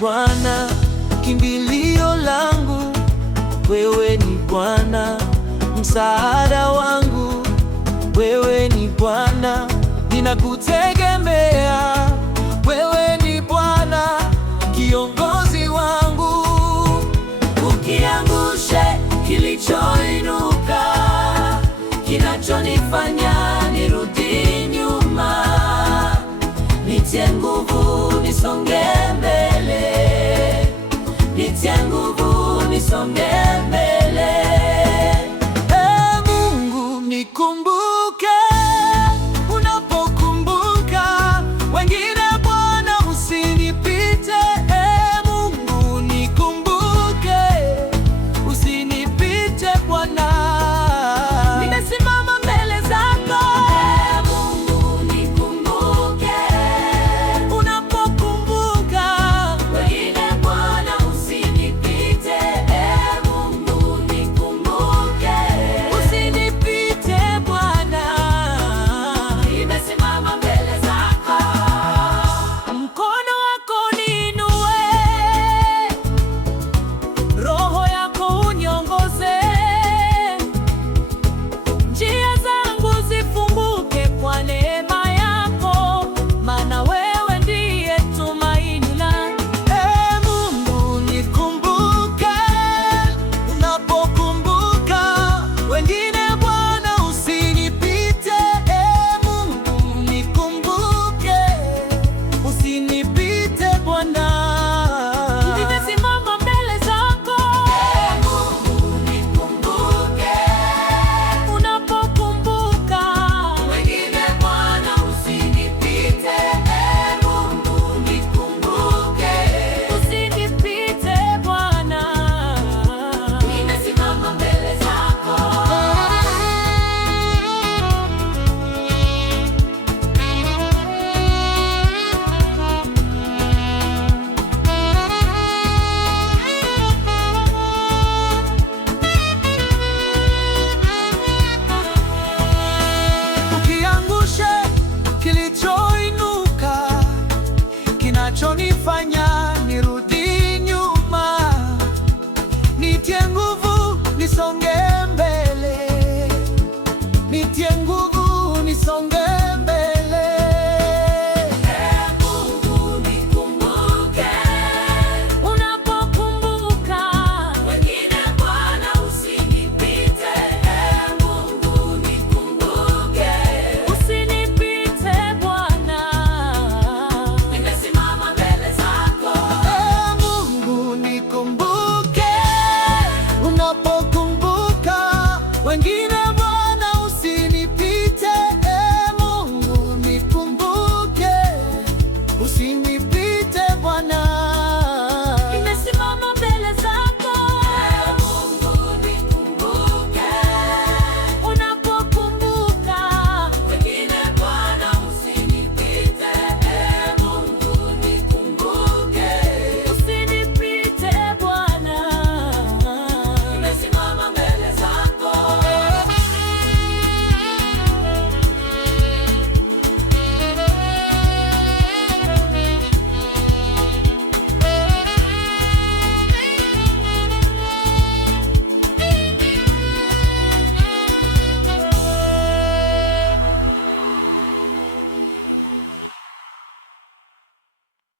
Bwana, kimbilio langu. Wewe ni Bwana, msaada wangu. Wewe ni Bwana, ninakutegemea. Wewe ni Bwana, kiongozi wangu. Ukiangushe kilichoinuka, kinachonifanya nirudi nyuma, nitie nguvu nisonge mbele, nitie nguvu nisonge mbele. Ee Mungu, nikumbuke unapokumbuka wengine. Bwana, usinipite. Ee Mungu, nikumbuke usinipite Bwana. Nimesimama mbele zako. Ee Mungu, nikumbuke unapokumbuka wengine. Bwana, usinipite. Ee Mungu, nikumbuke usinipite Bwana. Nimesimama mbele zako. Mkono wako niinue, Roho yako uniongoze, njia zangu zifunguke kwa neema yako, maana wewe ndiye tumaini langu. Ee Mungu, nikumbuke unapokumbuka wengine. Bwana, usinipite. Ee Mungu, nikumbuke usinipite Bwana. Nimesimama mbele zako. Ee Mungu, nikumbuke unapokumbuka wengine. Bwana, usinipite. Ee Mungu, nikumbuke usinipite Bwana. Nimesimama mbele zako. Ukiangusha kilichoinuka, kinachonifanya